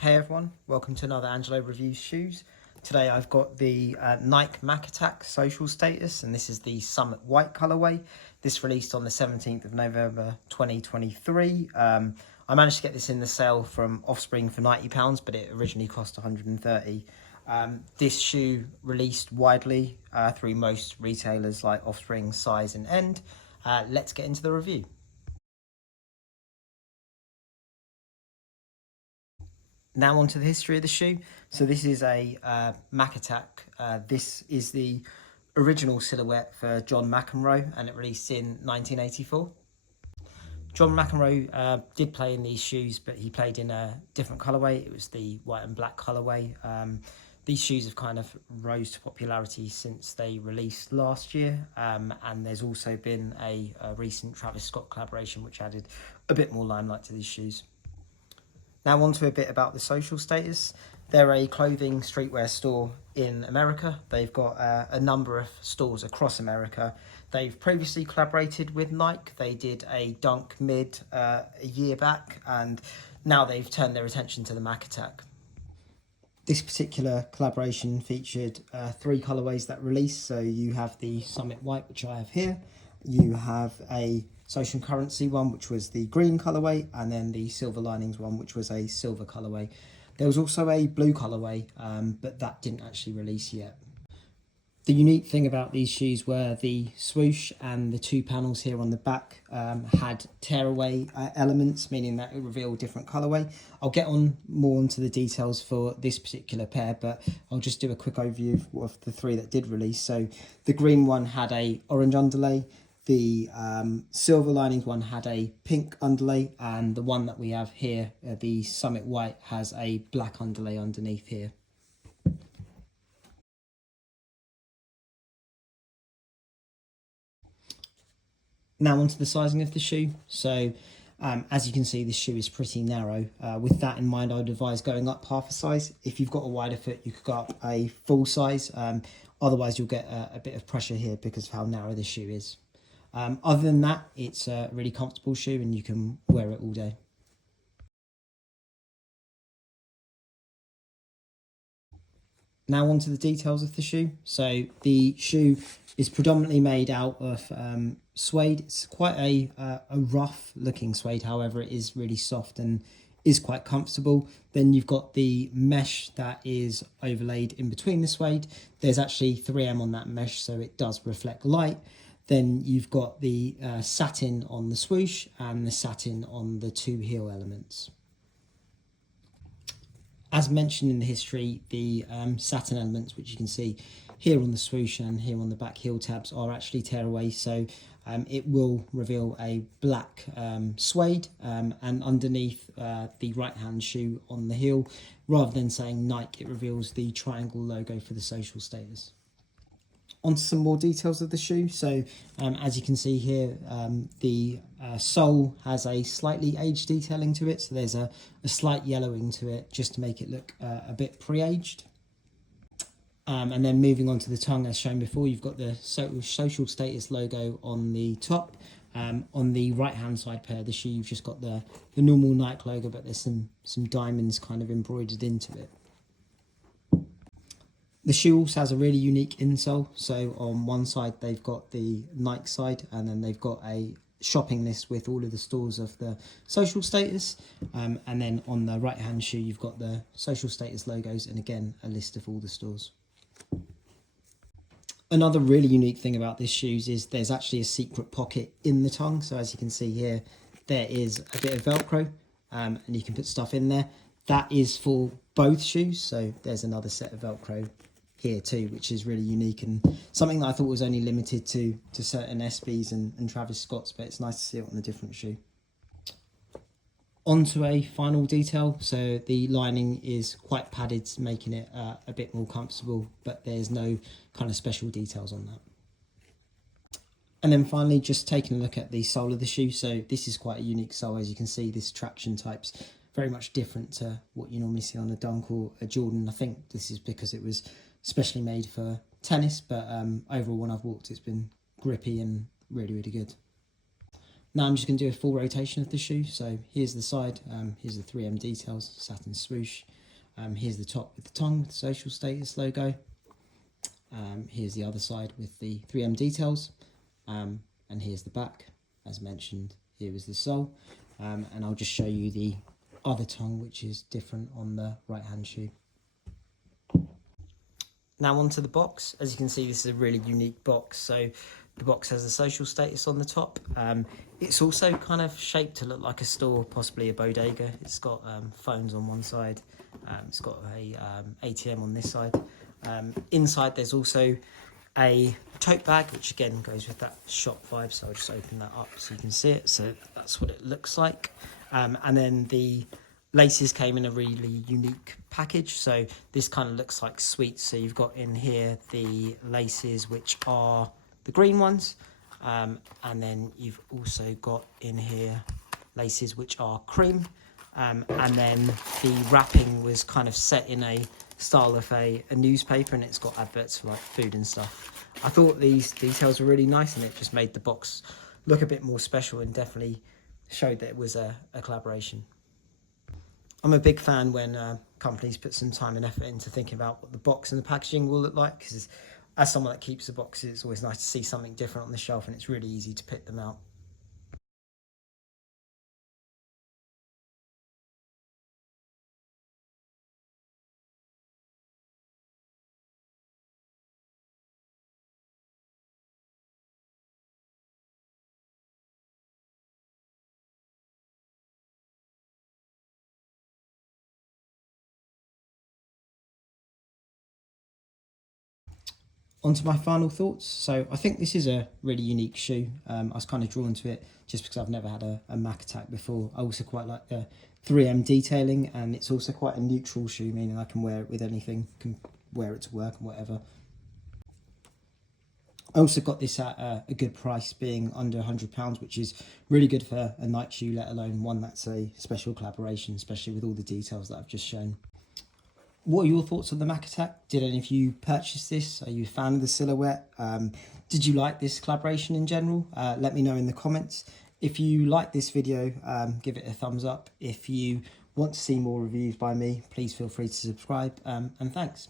Hey everyone, welcome to another Angelo Reviews Shoes. Today I've got the Nike Mac Attack Social Status, and this is the Summit White colourway. This released on the 17th of November 2023. I managed to get this in the sale from Offspring for £90, but it originally cost £130. This shoe released widely through most retailers like Offspring, Size and End. Let's get into the review. Now onto the history of the shoe. So this is a Mac Attack. This is the original silhouette for John McEnroe, and it released in 1984. John McEnroe did play in these shoes, but he played in a different colourway. It was the white and black colourway. These shoes have kind of rose to popularity since they released last year, and there's also been a recent Travis Scott collaboration which added a bit more limelight to these shoes. Now on to a bit about the Social Status. They're a clothing streetwear store in America. They've got a number of stores across America. They've previously collaborated with Nike. They did a Dunk Mid a year back, and now they've turned their attention to the Mac Attack. This particular collaboration featured 3 colorways that released. So you have the Summit White, which I have here. You have a Social Currency one, which was the green colourway, and then the Silver Linings one, which was a silver colourway. There was also a blue colourway, but that didn't actually release yet. The unique thing about these shoes were the swoosh and the 2 panels here on the back had tearaway elements, meaning that it revealed different colourway. I'll get on more into the details for this particular pair, but I'll just do a quick overview of the 3 that did release. So the green one had a orange underlay. The Silver Linings one had a pink underlay, and the one that we have here, the Summit White, has a black underlay underneath here. Now onto the sizing of the shoe. So as you can see, this shoe is pretty narrow. With that in mind, I would advise going up half a size. If you've got a wider foot, you could go up a full size. Otherwise, you'll get a bit of pressure here because of how narrow this shoe is. Other than that, it's a really comfortable shoe and you can wear it all day. Now on to the details of the shoe. So the shoe is predominantly made out of suede. It's quite a rough looking suede, however it is really soft and is quite comfortable. Then you've got the mesh that is overlaid in between the suede. There's actually 3M on that mesh, so it does reflect light. Then you've got the satin on the swoosh and the satin on the 2 heel elements. As mentioned in the history, the satin elements, which you can see here on the swoosh and here on the back heel tabs, are actually tearaway, so it will reveal a black suede, and underneath the right hand shoe on the heel, rather than saying Nike, it reveals the triangle logo for the Social Status. On to some more details of the shoe. So as you can see here, the sole has a slightly aged detailing to it. So there's a slight yellowing to it just to make it look a bit pre-aged. And then moving on to the tongue, as shown before, you've got the Social Status logo on the top. On the right hand side pair of the shoe, you've just got the normal Nike logo, but there's some diamonds kind of embroidered into it. The shoe also has a really unique insole. So on one side they've got the Nike side, and then they've got a shopping list with all of the stores of the Social Status, and then on the right hand shoe you've got the Social Status logos, and again a list of all the stores. Another really unique thing about this shoes is there's actually a secret pocket in the tongue. So as you can see here, there is a bit of Velcro, and you can put stuff in there. That is for both shoes, so there's another set of Velcro here too, which is really unique and something that I thought was only limited to certain SBs and Travis Scotts, but it's nice to see it on a different shoe. On to a final detail. So the lining is quite padded, making it a bit more comfortable, but there's no kind of special details on that. And then finally, just taking a look at the sole of the shoe. So this is quite a unique sole. As you can see, this traction type's very much different to what you normally see on a Dunk or a Jordan. I think this is because it was specially made for tennis, but overall when I've walked, it's been grippy and really, really good. Now I'm just going to do a full rotation of the shoe. So here's the side, here's the 3M details, satin swoosh. Here's the top with the tongue with the social status logo. Here's the other side with the 3M details. And here's the back, as mentioned. Here is the sole. And I'll just show you the other tongue, which is different on the right hand shoe. Now onto the box. As you can see, this is a really unique box. So the box has a social status on the top. It's also kind of shaped to look like a store, possibly a bodega. It's got phones on one side. It's got a ATM on this side. Inside there's also a tote bag, which again goes with that shop vibe. So I'll just open that up so you can see it. So that's what it looks like. And then the laces came in a really unique package. So this kind of looks like sweets. So you've got in here the laces, which are the green ones. And then you've also got in here laces, which are cream. And then the wrapping was kind of set in a style of a newspaper, and it's got adverts for like food and stuff. I thought these details were really nice, and it just made the box look a bit more special and definitely showed that it was a collaboration. I'm a big fan when companies put some time and effort into thinking about what the box and the packaging will look like, because as someone that keeps the boxes, it's always nice to see something different on the shelf, and it's really easy to pick them out. On to my final thoughts. So I think this is a really unique shoe. I was kind of drawn to it just because I've never had a Mac Attack before. I also quite like the 3M detailing, and it's also quite a neutral shoe, meaning I can wear it with anything, can wear it to work and whatever. I also got this at a good price, being under £100, which is really good for a Nike shoe, let alone one that's a special collaboration, especially with all the details that I've just shown. What are your thoughts on the Mac Attack? Did any of you purchase this? Are you a fan of the silhouette? Did you like this collaboration in general? Let me know in the comments. If you like this video, give it a thumbs up. If you want to see more reviews by me, please feel free to subscribe, and thanks.